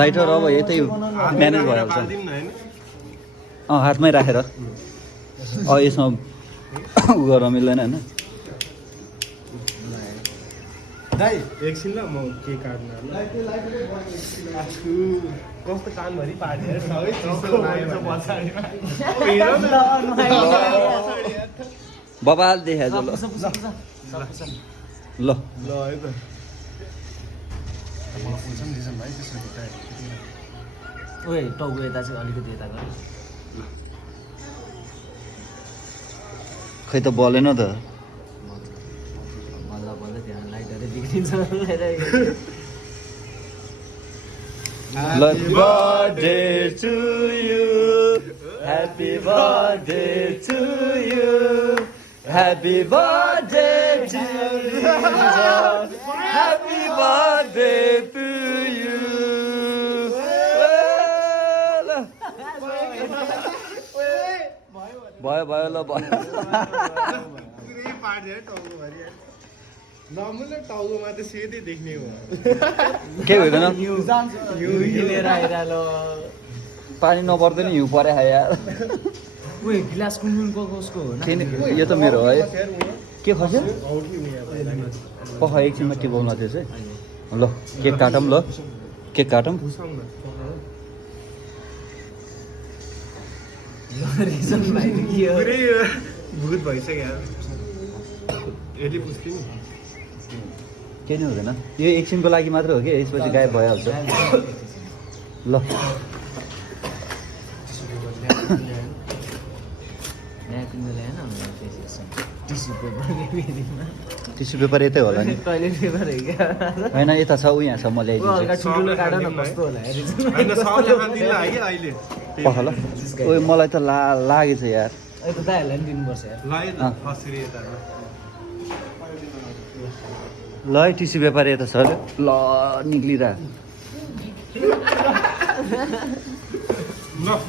Lighter अब यतै manage भइहाल्छ हातमै राखेर यसमा उ गर्न मिल्दैन होइन एकछिन ल म के काट्नु कस्तो कानभरि पारेर बबाल देखाएछ ल ल है त ओए टाउको यता चाहिँ अलिकति यता गर खै त बलेन त बल्ल बल्ल त्यहाँ लाइटहरू देखिन्छ Happy birthday to you. Happy birthday to you. Happy birthday to you. Happy birthday to you. भयो भयो ल भयो नमुले टाउकोमा त सेतै देख्ने हो के हुँदैन लिएर आएर ल पानी नपर्दैन हिउँ परे यार ओए गिलास कुन कसको हो थिएन यो त मेरो है के खस्यो पख एकछिनमा के बोल्न थियो चाहिँ ल केक काटौँ ल केक काटौँ भूत भइसक्यो यदि पुस्किन केही नै हुँदैन यो एकछिनको लागि मात्र हो कि यसपछि गायब भइहाल्छ ल टिस्यु पेपर यतै होला नि टोइलेट पेपर होइन यता छ ऊ यहाँ छ म ल्याइदिन्छु पख ल ओ मलाई त लागेछ यार दाइहरूलाई पनि दिनुपर्छ ल है टिस्यु पेपर यता छ ल निक्लिरह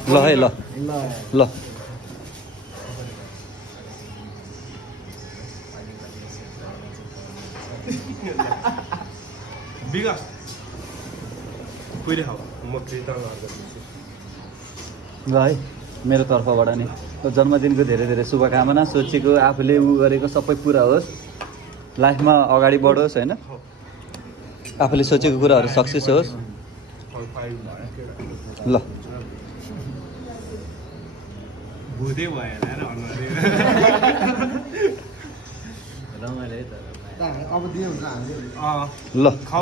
ल है ल ल विकास पहिले म ल है मेरो तर्फबाट नि जन्मदिनको धेरै धेरै शुभकामना सोचेको आफूले उ गरेको सबै पुरा होस् लाइफमा अगाडि बढोस् होइन आफूले सोचेको कुराहरू सक्सेस होस् ल भुदै भयो रमाइलो है त अब दिनुहुन्छ ल